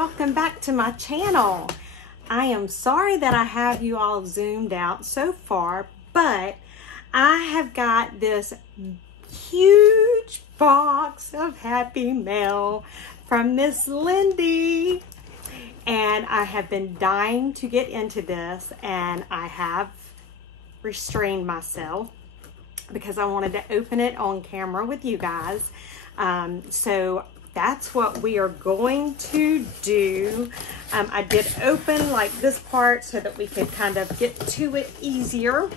welcome back to my channel. I am sorry that I have you all zoomed out so far, but I have got this huge box of happy mail from Miss Lindy, and I have been dying to get into this, and I have restrained myself because I wanted to open it on camera with you guys. So that's what we are going to do. I did open like this part so that we could kind of get to it easier.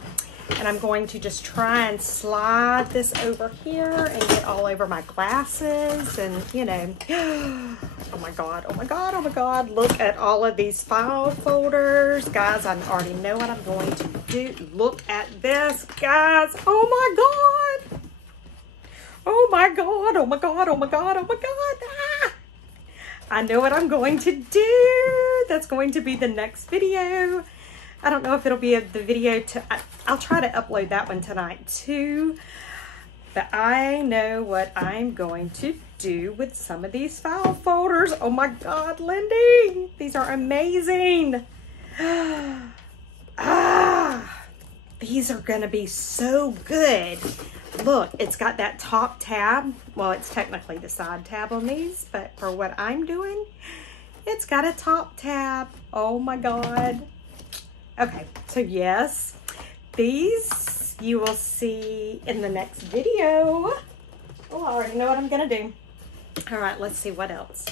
And I'm going to just try and slide this over here and get all over my glasses and, you know, oh my God, oh my God, oh my God. Look at all of these file folders. Guys, I already know what I'm going to do. Look at this, guys. Oh my God. Oh my God, oh my God, oh my God, oh my God. Ah! I know what I'm going to do. That's going to be the next video. I don't know if it'll be the video I'll try to upload that one tonight too. But I know what I'm going to do with some of these file folders. Oh my God, Lindy, these are amazing. These are gonna be so good. Look, it's got that top tab. Well, it's technically the side tab on these, but for what I'm doing, it's got a top tab. Oh my God. Okay, so yes, these you will see in the next video. Oh, I already know what I'm gonna do. All right, let's see what else.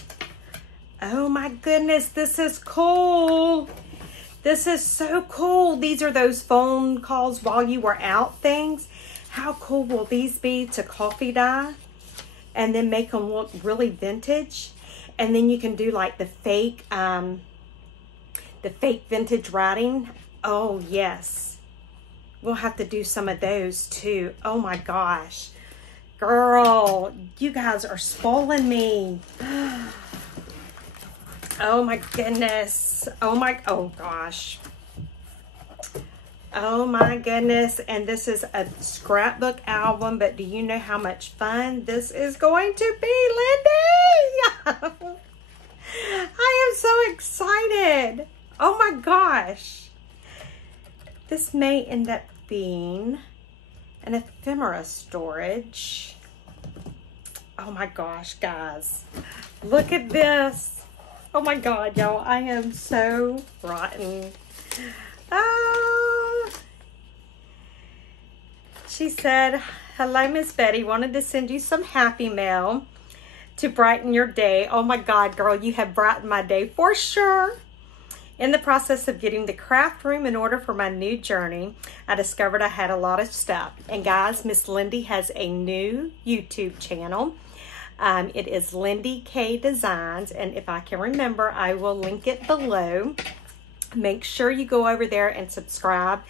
Oh my goodness, this is cool. This is so cool. These are those phone calls while you were out things. How cool will these be to coffee dye and then make them look really vintage? And then you can do like the fake vintage writing. Oh yes, we'll have to do some of those too. Oh my gosh, girl, you guys are spoiling me. Oh my goodness. Oh gosh. Oh my goodness. And this is a scrapbook album, but do you know how much fun this is going to be, Lindy? I am so excited. Oh my gosh. This may end up being an ephemera storage. Oh my gosh, guys. Look at this. Oh my God, y'all, I am so rotten. Oh. She said, hello, Miss Betty. Wanted to send you some happy mail to brighten your day. Oh my God, girl, you have brightened my day for sure. In the process of getting the craft room in order for my new journey, I discovered I had a lot of stuff. And guys, Miss Lindy has a new YouTube channel. It is Lindy K Designs, and if I can remember, I will link it below. Make sure you go over there and subscribe.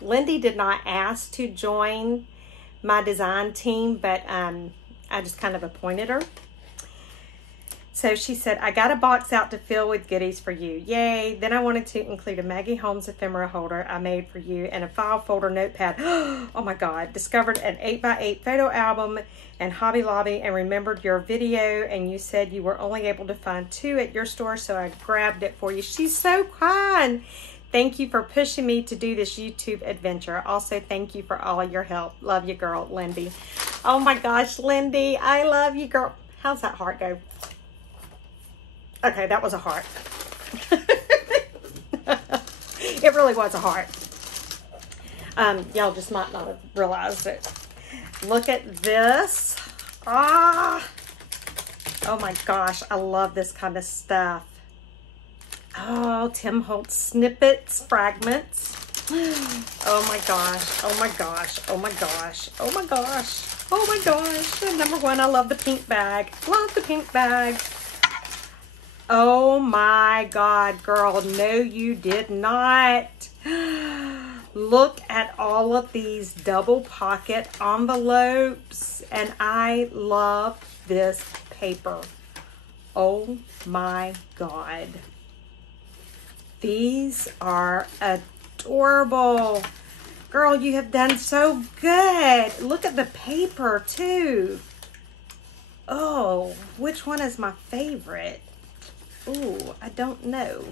Lindy did not ask to join my design team, but I just kind of appointed her. So she said, I got a box out to fill with goodies for you. Yay. Then I wanted to include a Maggie Holmes ephemera holder I made for you and a file folder notepad. Oh my God. Discovered an 8x8 photo album and Hobby Lobby and remembered your video, and you said you were only able to find 2 at your store, so I grabbed it for you. She's so kind. Thank you for pushing me to do this YouTube adventure. Also, thank you for all your help. Love you, girl, Lindy. Oh my gosh, Lindy, I love you, girl. How's that heart go? Okay, that was a heart. It really was a heart. Y'all just might not have realized it. Look at this. Ah! Oh my gosh, I love this kind of stuff. Oh, Tim Holtz snippets, fragments. Oh my gosh, oh my gosh, oh my gosh, oh my gosh, oh my gosh. And number one, I love the pink bag. Love the pink bag. Oh my God, girl, no you did not. Look at all of these double pocket envelopes, and I love this paper. Oh my God. These are adorable. Girl, you have done so good. Look at the paper too. Oh, which one is my favorite? Ooh, I don't know.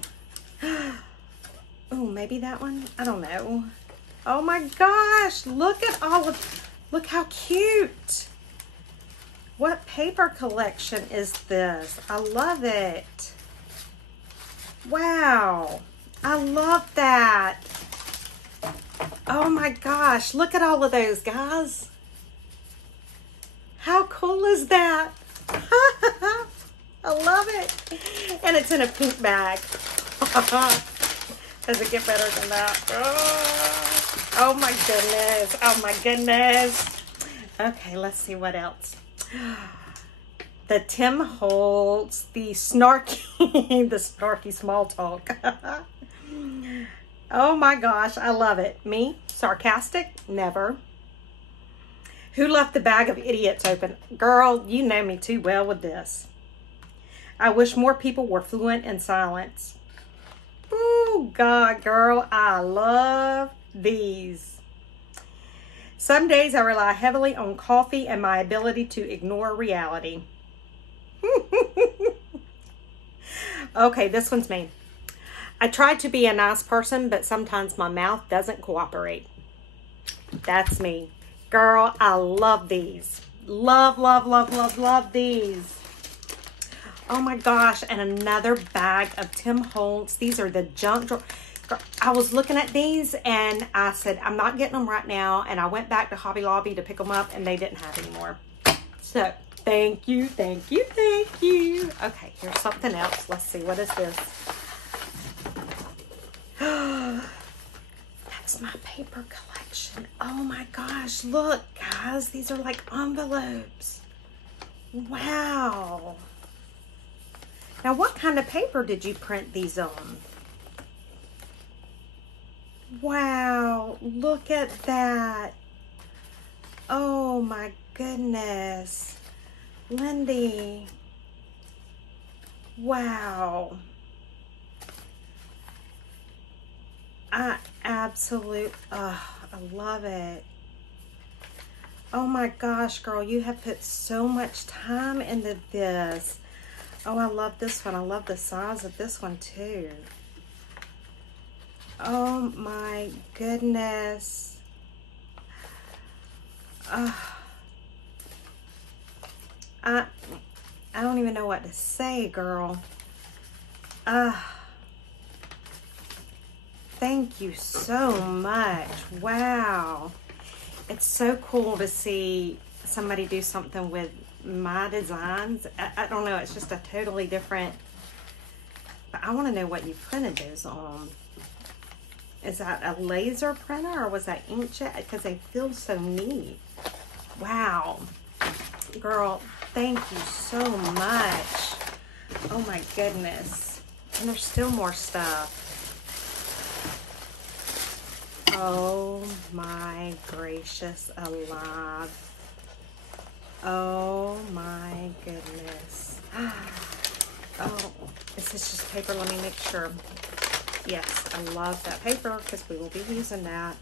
Oh, maybe that one? I don't know. Oh my gosh, look at look how cute. What paper collection is this? I love it. Wow, I love that. Oh my gosh, look at all of those, guys. How cool is that? I love it. And it's in a pink bag. Does it get better than that? Oh my goodness. Oh my goodness. Okay, let's see what else. The Tim Holtz, the snarky small talk. Oh my gosh, I love it. Me? Sarcastic? Never. Who left the bag of idiots open? Girl, you know me too well with this. I wish more people were fluent in silence. Oh God, girl, I love these. Some days I rely heavily on coffee and my ability to ignore reality. Okay, this one's me. I try to be a nice person, but sometimes my mouth doesn't cooperate. That's me. Girl, I love these. Love, love, love, love, love these. Oh my gosh, and another bag of Tim Holtz. These are the junk drawer. I was looking at these and I said, I'm not getting them right now. And I went back to Hobby Lobby to pick them up and they didn't have any more. So thank you, thank you, thank you. Okay, here's something else. Let's see, what is this? That's my paper collection. Oh my gosh, look guys, these are like envelopes. Wow. Now, what kind of paper did you print these on? Wow, look at that. Oh my goodness. Lindy. Wow. I love it. Oh my gosh, girl, you have put so much time into this. Oh, I love this one. I love the size of this one too. Oh my goodness. I don't even know what to say, girl. Thank you so much. Wow. It's so cool to see somebody do something with my designs. I don't know, it's just a totally different, but I want to know what you printed those on. Is that a laser printer or was that inkjet? Because they feel so neat. Wow. Girl, thank you so much. Oh my goodness. And there's still more stuff. Oh my gracious alive. Oh my goodness. Oh, is this just paper? Let me make sure. Yes, I love that paper because we will be using that.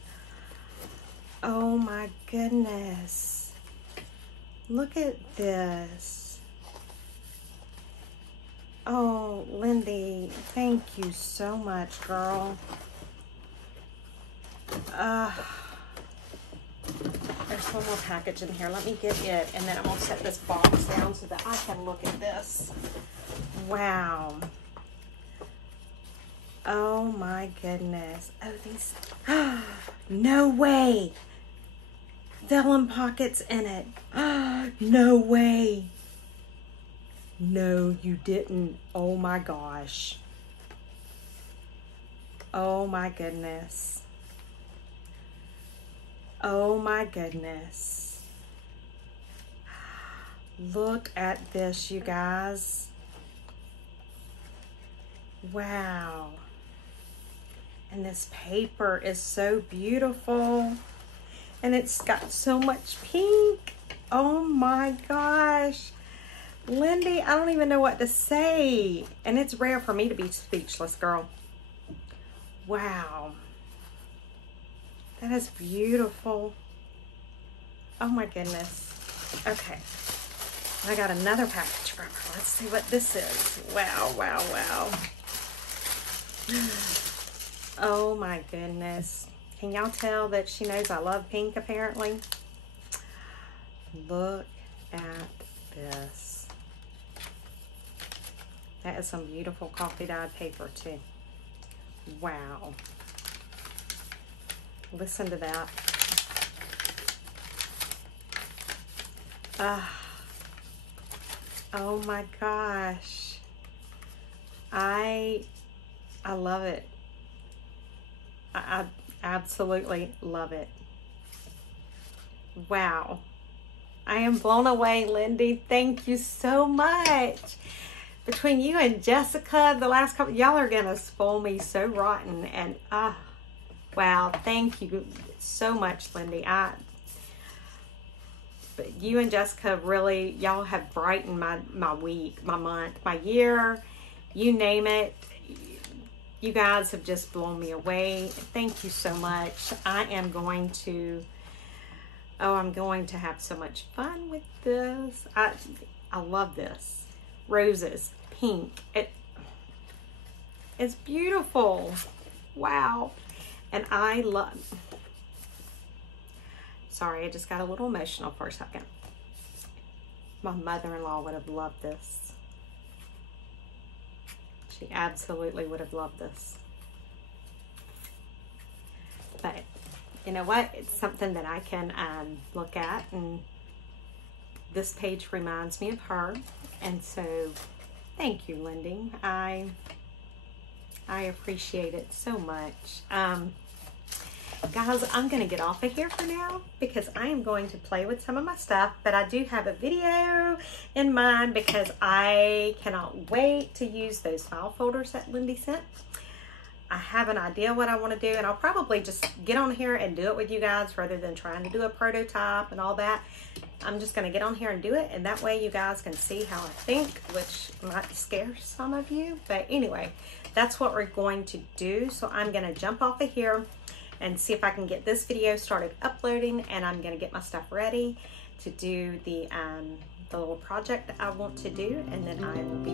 Oh my goodness. Look at this. Oh, Lindy, thank you so much, girl. There's one more package in here. Let me get it, and then I'm going to set this box down so that I can look at this. Wow. Oh my goodness. Oh, these. No way. Vellum pockets in it. No way. No, you didn't. Oh my gosh. Oh my goodness. Oh my goodness. Look at this, you guys. Wow. And this paper is so beautiful. And it's got so much pink. Oh my gosh. Lindy, I don't even know what to say. And it's rare for me to be speechless, girl. Wow. That is beautiful. Oh my goodness. Okay. I got another package from her. Let's see what this is. Wow, wow, wow. Oh my goodness. Can y'all tell that she knows I love pink apparently? Look at this. That is some beautiful coffee dyed paper too. Wow. Listen to that. Oh my gosh. I love it. I absolutely love it. Wow. I am blown away, Lindy. Thank you so much. Between you and Jessica, the last couple, y'all are gonna spoil me so rotten. And wow, thank you so much, Lindy. But you and Jessica really, y'all have brightened my week, my month, my year, you name it. You guys have just blown me away. Thank you so much. I'm going to have so much fun with this. I love this. Roses, pink. It's beautiful. Wow. And I love, sorry, I just got a little emotional for a second. My mother-in-law would have loved this. She absolutely would have loved this. But you know what? It's something that I can look at, and this page reminds me of her. And so thank you, Lindy. I appreciate it so much. Guys, I'm going to get off of here for now because I am going to play with some of my stuff, but I do have a video in mind because I cannot wait to use those file folders that Lindy sent. I have an idea what I want to do, and I'll probably just get on here and do it with you guys rather than trying to do a prototype and all that. I'm just going to get on here and do it, and that way you guys can see how I think, which might scare some of you. But anyway, that's what we're going to do. So I'm going to jump off of here and see if I can get this video started uploading, and I'm going to get my stuff ready to do the little project that I want to do, and then I will be